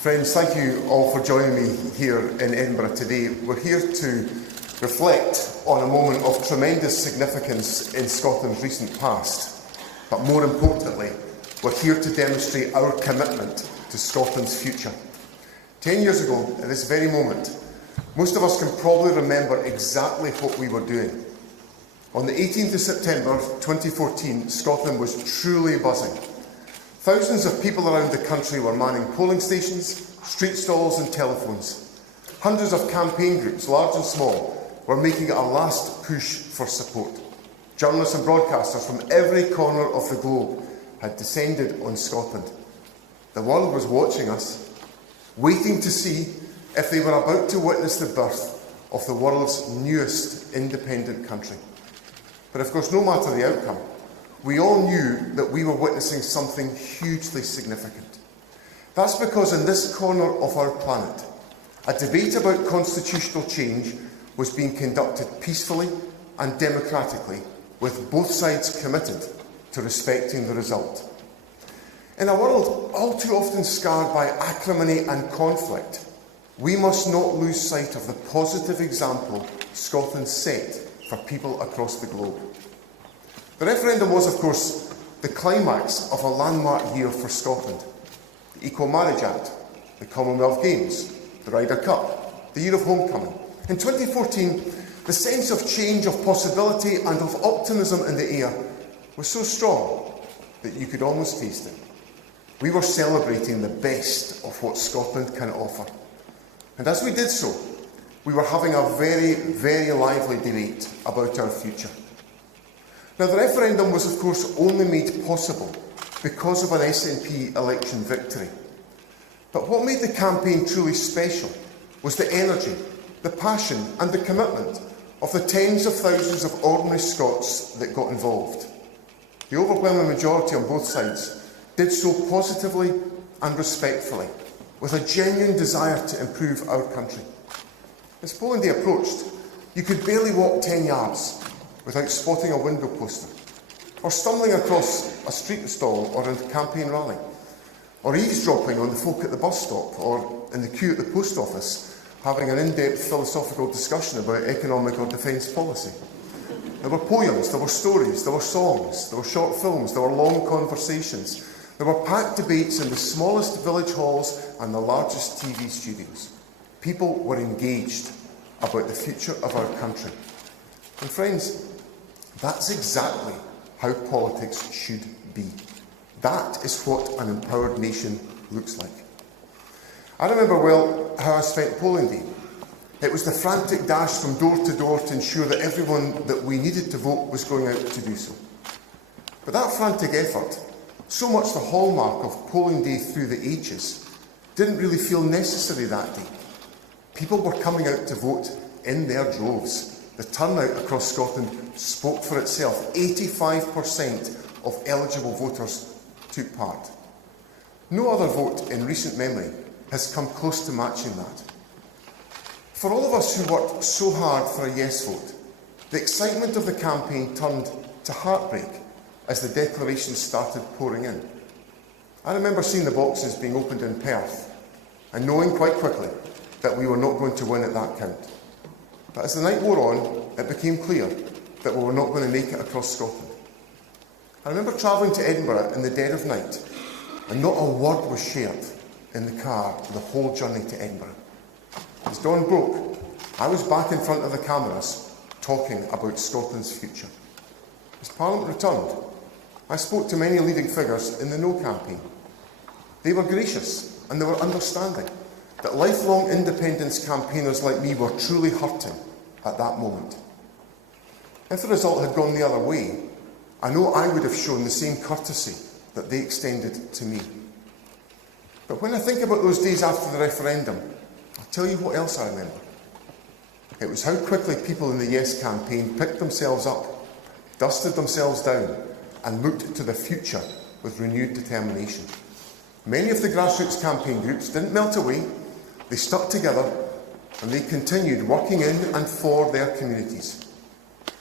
Friends, thank you all for joining me here in Edinburgh today. We're here to reflect on a moment of tremendous significance in Scotland's recent past. But more importantly, we're here to demonstrate our commitment to Scotland's future. 10 years ago, at this very moment, most of us can probably remember exactly what we were doing. On the 18th of September 2014, Scotland was truly buzzing. Thousands of people around the country were manning polling stations, street stalls and telephones. Hundreds of campaign groups, large and small, were making a last push for support. Journalists and broadcasters from every corner of the globe had descended on Scotland. The world was watching us, waiting to see if they were about to witness the birth of the world's newest independent country. But of course, no matter the outcome, we all knew that we were witnessing something hugely significant. That's because in this corner of our planet, a debate about constitutional change was being conducted peacefully and democratically, with both sides committed to respecting the result. In a world all too often scarred by acrimony and conflict, we must not lose sight of the positive example Scotland set for people across the globe. The referendum was, of course, the climax of a landmark year for Scotland. The Eco-Marriage Act, the Commonwealth Games, the Ryder Cup, the Year of Homecoming. In 2014, the sense of change, of possibility and of optimism in the air was so strong that you could almost taste it. We were celebrating the best of what Scotland can offer. And as we did so, we were having a very, very lively debate about our future. Now, the referendum was, of course, only made possible because of an SNP election victory. But what made the campaign truly special was the energy, the passion and the commitment of the tens of thousands of ordinary Scots that got involved. The overwhelming majority on both sides did so positively and respectfully, with a genuine desire to improve our country. As polling day approached, you could barely walk 10 yards without spotting a window poster, or stumbling across a street stall or a campaign rally, or eavesdropping on the folk at the bus stop or in the queue at the post office, having an in-depth philosophical discussion about economic or defence policy. There were poems, there were stories, there were songs, there were short films, there were long conversations. There were packed debates in the smallest village halls and the largest TV studios. People were engaged about the future of our country. And friends, that's exactly how politics should be. That is what an empowered nation looks like. I remember well how I spent polling day. It was the frantic dash from door to door to ensure that everyone that we needed to vote was going out to do so. But that frantic effort, so much the hallmark of polling day through the ages, didn't really feel necessary that day. People were coming out to vote in their droves. The turnout across Scotland spoke for itself. 85% of eligible voters took part. No other vote in recent memory has come close to matching that. For all of us who worked so hard for a yes vote, the excitement of the campaign turned to heartbreak as the declarations started pouring in. I remember seeing the boxes being opened in Perth and knowing quite quickly that we were not going to win at that count. But as the night wore on, it became clear that we were not going to make it across Scotland. I remember travelling to Edinburgh in the dead of night, and not a word was shared in the car the whole journey to Edinburgh. As dawn broke, I was back in front of the cameras talking about Scotland's future. As Parliament returned, I spoke to many leading figures in the No campaign. They were gracious and they were understanding that lifelong independence campaigners like me were truly hurting at that moment. If the result had gone the other way, I know I would have shown the same courtesy that they extended to me. But when I think about those days after the referendum, I'll tell you what else I remember. It was how quickly people in the Yes campaign picked themselves up, dusted themselves down, and looked to the future with renewed determination. Many of the grassroots campaign groups didn't melt away. They stuck together and they continued working in and for their communities.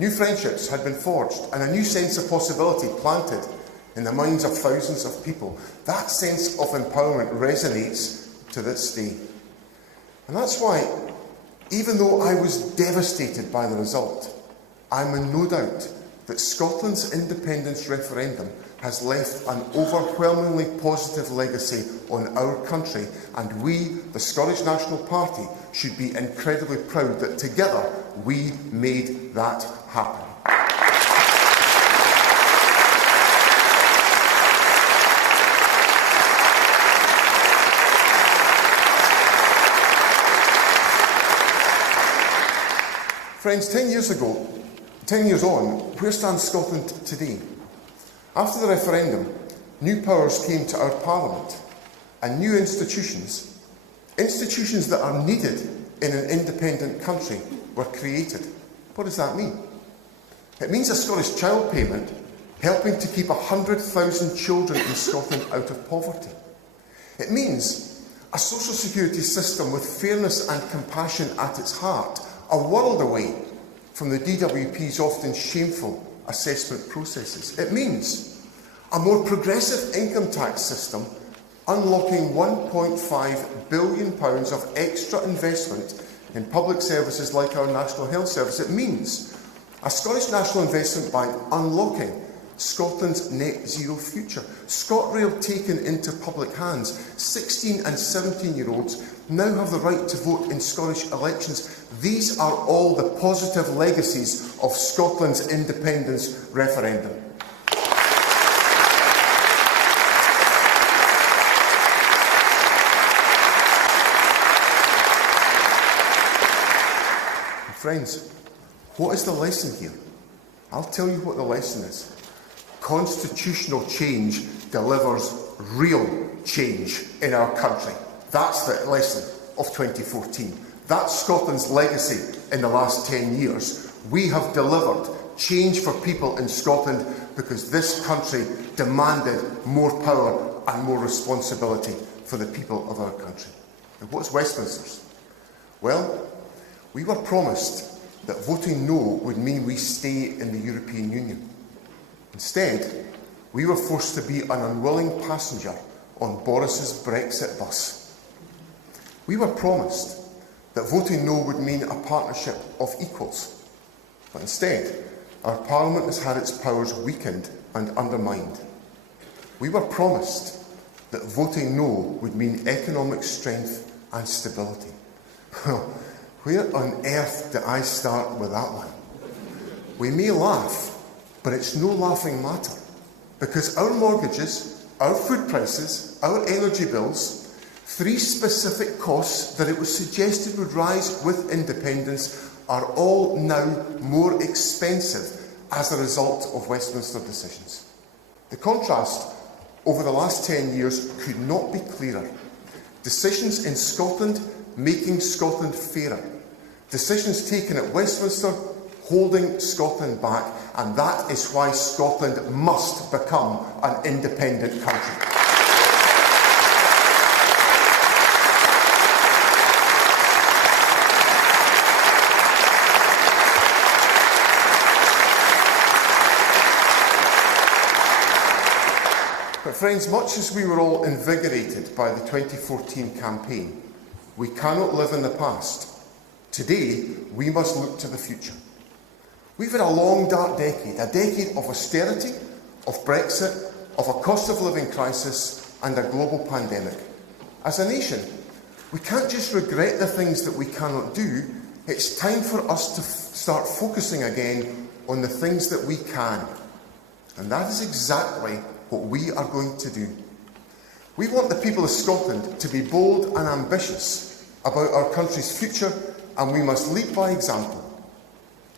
New friendships had been forged and a new sense of possibility planted in the minds of thousands of people. That sense of empowerment resonates to this day. And that's why, even though I was devastated by the result, I'm in no doubt that Scotland's independence referendum has left an overwhelmingly positive legacy on our country, and we, the Scottish National Party, should be incredibly proud that together we made that happen. Friends, 10 years on, where stands Scotland today? After the referendum, new powers came to our Parliament, and new institutions that are needed in an independent country, were created. What does that mean? It means a Scottish child payment helping to keep 100,000 children in Scotland out of poverty. It means a social security system with fairness and compassion at its heart, a world away from the DWP's often shameful assessment processes. It means a more progressive income tax system, unlocking £1.5 billion of extra investment in public services like our National Health Service. It means a Scottish National Investment Bank unlocking Scotland's net zero future. ScotRail taken into public hands. 16 and 17-year-olds now have the right to vote in Scottish elections. These are all the positive legacies of Scotland's independence referendum. Friends, what is the lesson here? I'll tell you what the lesson is. Constitutional change delivers real change in our country. That's the lesson of 2014. That's Scotland's legacy in the last 10 years. We have delivered change for people in Scotland because this country demanded more power and more responsibility for the people of our country. And what's Westminster's? Well, we were promised that voting no would mean we stay in the European Union. Instead, we were forced to be an unwilling passenger on Boris's Brexit bus. We were promised that voting no would mean a partnership of equals. But instead, our Parliament has had its powers weakened and undermined. We were promised that voting no would mean economic strength and stability. Well, where on earth do I start with that one? We may laugh, but it's no laughing matter, because our mortgages, our food prices, our energy bills, three specific costs that it was suggested would rise with independence, are all now more expensive as a result of Westminster decisions. The contrast over the last 10 years could not be clearer. Decisions in Scotland making Scotland fairer. Decisions taken at Westminster holding Scotland back, and that is why Scotland must become an independent country. But friends, much as we were all invigorated by the 2014 campaign, we cannot live in the past. Today, we must look to the future. We've had a long, dark decade, a decade of austerity, of Brexit, of a cost of living crisis, and a global pandemic. As a nation, we can't just regret the things that we cannot do. It's time for us to start focusing again on the things that we can. And that is exactly what we are going to do. We want the people of Scotland to be bold and ambitious about our country's future, and we must lead by example.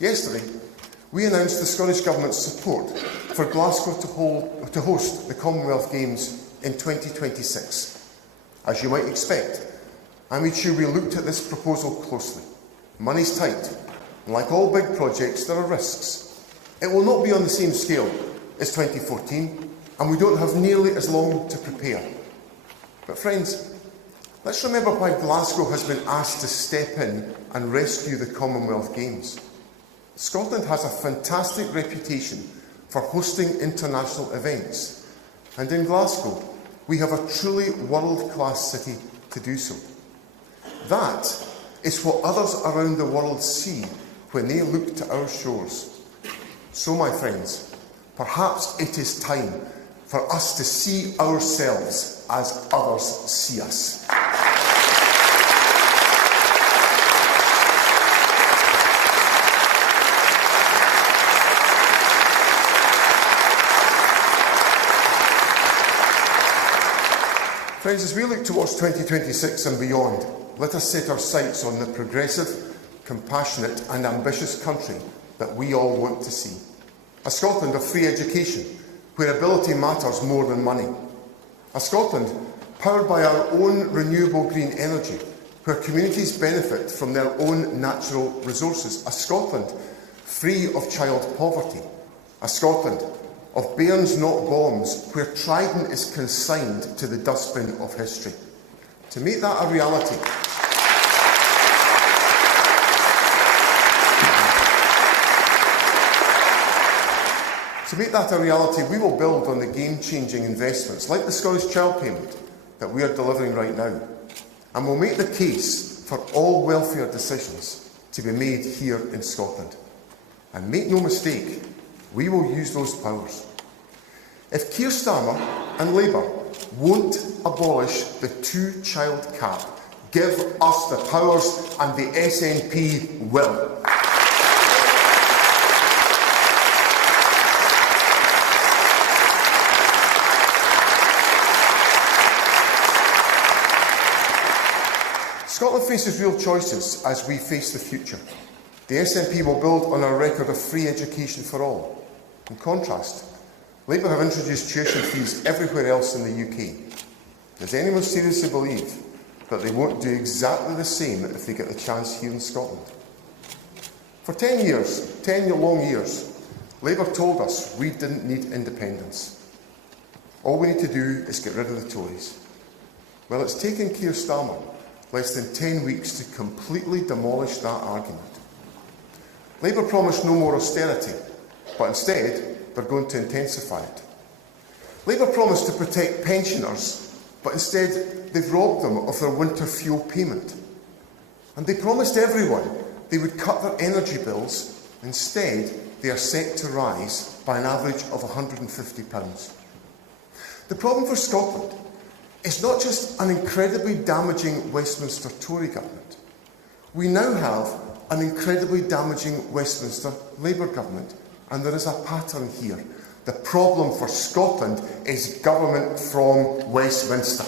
Yesterday, we announced the Scottish Government's support for Glasgow to host the Commonwealth Games in 2026. As you might expect, I made sure we looked at this proposal closely. Money's tight, and like all big projects, there are risks. It will not be on the same scale as 2014, and we don't have nearly as long to prepare. But friends, let's remember why Glasgow has been asked to step in and rescue the Commonwealth Games. Scotland has a fantastic reputation for hosting international events, and in Glasgow we have a truly world-class city to do so. That is what others around the world see when they look to our shores. So, my friends, perhaps it is time for us to see ourselves as others see us. Friends, as we look towards 2026 and beyond, let us set our sights on the progressive, compassionate and ambitious country that we all want to see. A Scotland of free education, where ability matters more than money. A Scotland powered by our own renewable green energy, where communities benefit from their own natural resources. A Scotland free of child poverty. A Scotland of bairns not bombs, where Trident is consigned to the dustbin of history. To make that a reality, we will build on the game-changing investments like the Scottish Child Payment that we are delivering right now. And we'll make the case for all welfare decisions to be made here in Scotland. And make no mistake, we will use those powers. If Keir Starmer and Labour won't abolish the two-child cap, give us the powers and the SNP will. Scotland faces real choices as we face the future. The SNP will build on our record of free education for all. In contrast, Labour have introduced tuition fees everywhere else in the UK. Does anyone seriously believe that they won't do exactly the same if they get the chance here in Scotland? For 10 long years, Labour told us we didn't need independence. All we need to do is get rid of the Tories. Well, it's taken Keir Starmer less than 10 weeks to completely demolish that argument. Labour promised no more austerity, but instead they're going to intensify it. Labour promised to protect pensioners, but instead they've robbed them of their winter fuel payment. And they promised everyone they would cut their energy bills. Instead, they are set to rise by an average of £150. The problem for Scotland is not just an incredibly damaging Westminster Tory government. We now have an incredibly damaging Westminster Labour government, and there is a pattern here. The problem for Scotland is government from Westminster.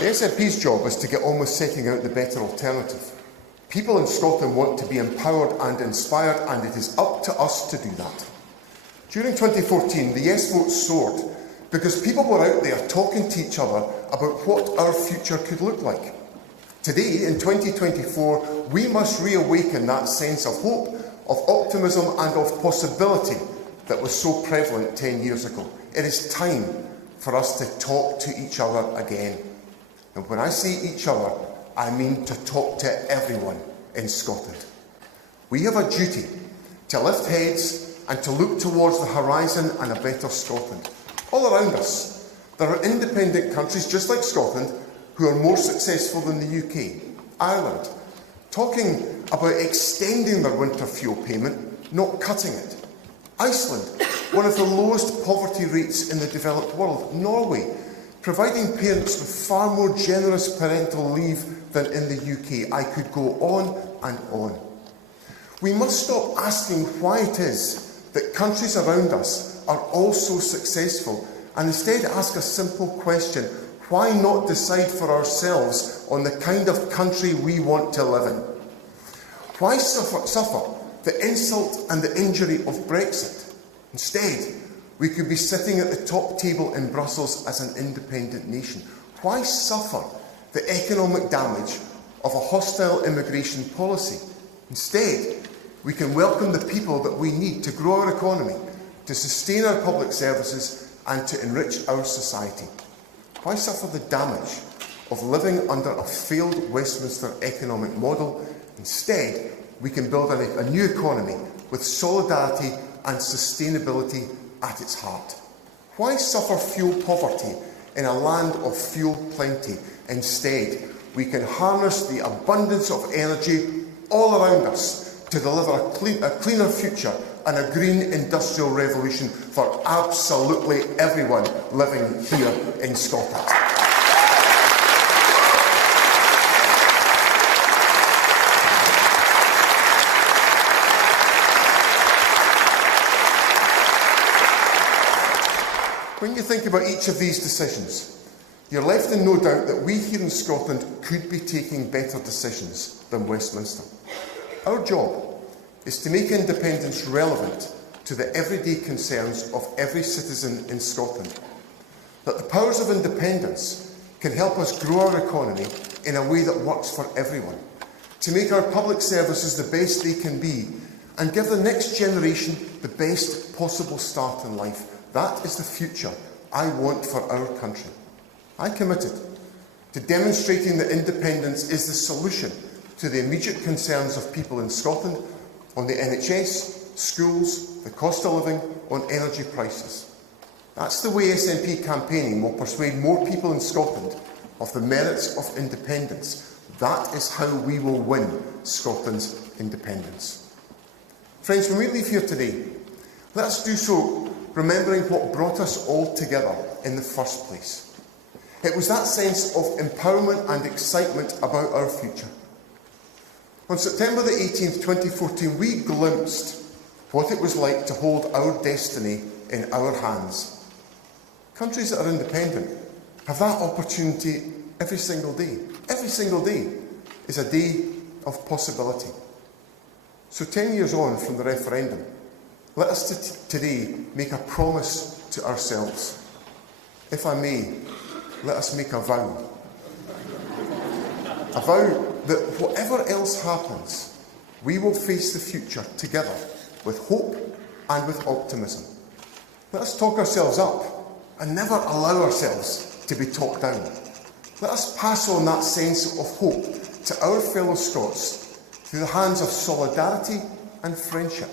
The SNP's job is to get on with setting out the better alternative. People in Scotland want to be empowered and inspired, and it is up to us to do that. During 2014, the yes vote soared because people were out there talking to each other about what our future could look like. Today, in 2024, we must reawaken that sense of hope, of optimism and of possibility that was so prevalent 10 years ago. It is time for us to talk to each other again. And when I say each other, I mean to talk to everyone in Scotland. We have a duty to lift heads and to look towards the horizon and a better Scotland. All around us, there are independent countries just like Scotland who are more successful than the UK. Ireland, talking about extending their winter fuel payment, not cutting it. Iceland, one of the lowest poverty rates in the developed world. Norway, providing parents with far more generous parental leave than in the UK. I could go on and on. We must stop asking why it is that countries around us are all so successful and instead ask a simple question: why not decide for ourselves on the kind of country we want to live in? Why suffer the insult and the injury of Brexit? Instead, we could be sitting at the top table in Brussels as an independent nation. Why suffer the economic damage of a hostile immigration policy? Instead, we can welcome the people that we need to grow our economy, to sustain our public services and to enrich our society. Why suffer the damage of living under a failed Westminster economic model? Instead, we can build a new economy with solidarity and sustainability at its heart. Why suffer fuel poverty in a land of fuel plenty? Instead, we can harness the abundance of energy all around us to deliver a cleaner future and a green industrial revolution for absolutely everyone living here in Scotland. When you think about each of these decisions, you're left in no doubt that we here in Scotland could be taking better decisions than Westminster. Our job is to make independence relevant to the everyday concerns of every citizen in Scotland. That the powers of independence can help us grow our economy in a way that works for everyone, to make our public services the best they can be, and give the next generation the best possible start in life. That is the future I want for our country. I committed to demonstrating that independence is the solution to the immediate concerns of people in Scotland on the NHS, schools, the cost of living, on energy prices. That's the way SNP campaigning will persuade more people in Scotland of the merits of independence. That is how we will win Scotland's independence. Friends, when we leave here today, let us do so remembering what brought us all together in the first place. It was that sense of empowerment and excitement about our future. On September the 18th, 2014, we glimpsed what it was like to hold our destiny in our hands. Countries that are independent have that opportunity every single day. Every single day is a day of possibility. So 10 years on from the referendum, let us today make a promise to ourselves. If I may, let us make a vow. A vow that whatever else happens, we will face the future together with hope and with optimism. Let us talk ourselves up and never allow ourselves to be talked down. Let us pass on that sense of hope to our fellow Scots through the hands of solidarity and friendship.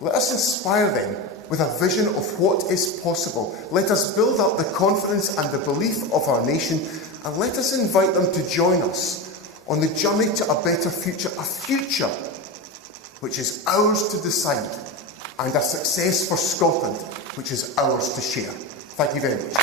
Let us inspire them with a vision of what is possible. Let us build up the confidence and the belief of our nation, and let us invite them to join us on the journey to a better future, a future which is ours to decide, and a success for Scotland which is ours to share. Thank you very much.